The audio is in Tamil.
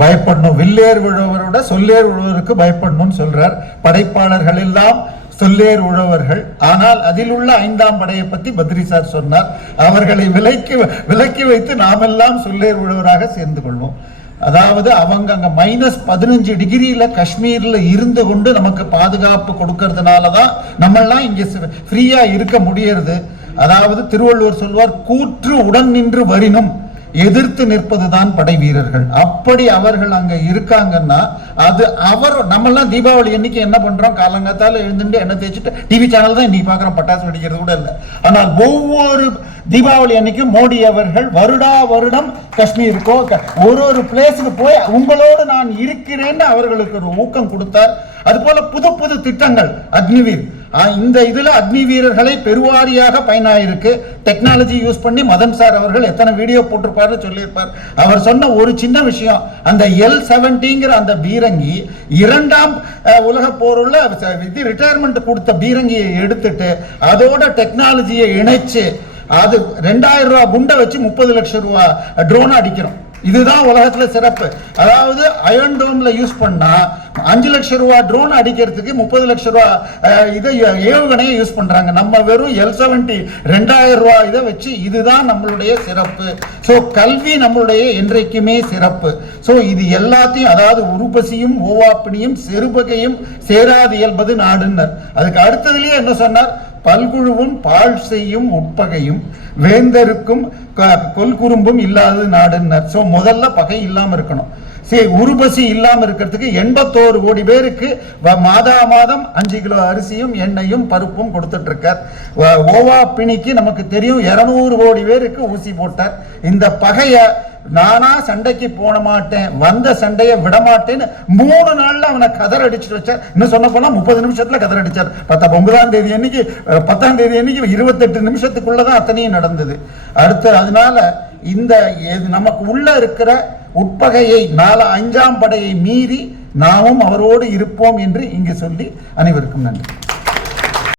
பயப்படணும். வில்லேர் உழவரோட சொல்லேர் உழவருக்கு பயப்படணும்னு சொல்றார். படைப்பாளர்கள் எல்லாம் சொல்லேர் உழவர்கள். ஆனால் அதில் உள்ள ஐந்தாம் படையை பத்தி பத்ரி சார் சொன்னார். அவர்களை விலக்கி விலக்கி வைத்து நாமெல்லாம் சொல்லேர் உழவராக சேர்ந்து கொள்வோம். அதாவது அவங்க அங்க மைனஸ் பதினஞ்சு டிகிரியில காஷ்மீர்ல இருந்து கொண்டு நமக்கு பாதுகாப்பு கொடுக்கறதுனால தான் நம்மெல்லாம் இங்க ஃப்ரீயா இருக்க முடியறது. அதாவது திருவள்ளுவர் சொல்வார் கூற்று உடன் நின்று வரினும். எதிர்த்து நிற்பதுதான் படை வீரர்கள். அப்படி அவர்கள் அங்க இருக்காங்கன்னா அது அவர் நம்மெல்லாம் தீபாவளி அன்னைக்கு என்ன பண்றோம்? காலங்காத்தால எழுந்துட்டு எண்ணெய் தேய்ச்சிட்டு டிவி சேனல் தான் இன்னைக்கு பாக்குறோம் பட்டாசு வெடிக்கிறது கூட இல்லை. ஆனால் ஒவ்வொரு தீபாவளி அன்னைக்கு மோடி அவர்கள் வருடா வருடம் காஷ்மீருக்கோ ஒரு ஒரு பிளேஸுக்கு போய் உங்களோடு நான் இருக்கிறேன்னு அவர்களுக்கு ஒரு ஊக்கம் கொடுத்தார். அது போல புது புது திட்டங்கள் அக்னிவீர் இந்த இதில் அக்னி வீரர்களை பெருவாரியாக பயனாயிருக்கு. டெக்னாலஜி யூஸ் பண்ணி மதன் சார் அவர்கள் எத்தனை வீடியோ போட்டிருப்பாருன்னு சொல்லியிருப்பார். அவர் சொன்ன ஒரு சின்ன விஷயம் அந்த எல் செவன்டிங்கிற அந்த பீரங்கி இரண்டாம் உலக போருள்ள இது ரிட்டையர்மெண்ட் கொடுத்த பீரங்கியை எடுத்துட்டு அதோட டெக்னாலஜியை இணைச்சு அது ரெண்டாயிரம் ரூபா குண்டை வச்சு முப்பது லட்சம் ரூபா ட்ரோன் அடிக்கிறோம். இதுதான் உலகத்துல சிறப்பு. அதாவது அயன் டோம்ல யூஸ் பண்ணா அஞ்சு லட்சம் ரூபாய் ட்ரோன் அடிக்கிறதுக்கு முப்பது லட்சம் ரூபா இதை ஏவுகணையை யூஸ் பண்றாங்க. நம்ம வெறும் எல் செவன்டி ரெண்டாயிரம் ரூபா இதை வச்சு இதுதான் நம்மளுடைய சிறப்பு. ஸோ கல்வி நம்மளுடைய என்றைக்குமே சிறப்பு. ஸோ இது எல்லாத்தையும் அதாவது உருபசியும் ஓவாப்பினியும் செருபகையும் சேராது இயல்பது நாடுன்னர். அதுக்கு அடுத்ததுலயே என்ன சொன்னார்? பல்குழுவும் பால் செய்யும் உட்பகையும் வேந்தருக்கும் கொல்குறும்பும் இல்லாத நாடுன்னர். ஸோ முதல்ல பகை இல்லாமல் இருக்கணும். சரி உருபசி இல்லாமல் இருக்கிறதுக்கு எண்பத்தோரு கோடி பேருக்கு வ- மாதா மாதம் அஞ்சு கிலோ அரிசியும் எண்ணெயும் பருப்பும் கொடுத்துட்டு இருக்கார் ஓவா பிணிக்கு நமக்கு தெரியும் இருநூறு கோடி பேருக்கு ஊசி போட்டார். இந்த பகையை நானா சண்டைக்கு போன மாட்டேன் வந்த சண்டையை விடமாட்டேன்னு மூணு நாள்ல அவனை கதர் அடிச்சுட்டு வச்சார். இன்னும் சொன்ன போனா முப்பது நிமிஷத்துல கதர் அடிச்சார் பத்தா ஒன்பதாம் தேதி அன்னைக்கு பத்தாம் தேதி அன்னைக்கு இருபத்தெட்டு நிமிஷத்துக்குள்ளதான் அத்தனையும் நடந்தது. அடுத்து அதனால இந்த நமக்கு உள்ள இருக்கிற உட்பகையை நாலு அஞ்சாம் படையை மீறி நாமும் அவரோடு இருப்போம் என்று இங்கு சொல்லி அனைவருக்கும் நன்றி.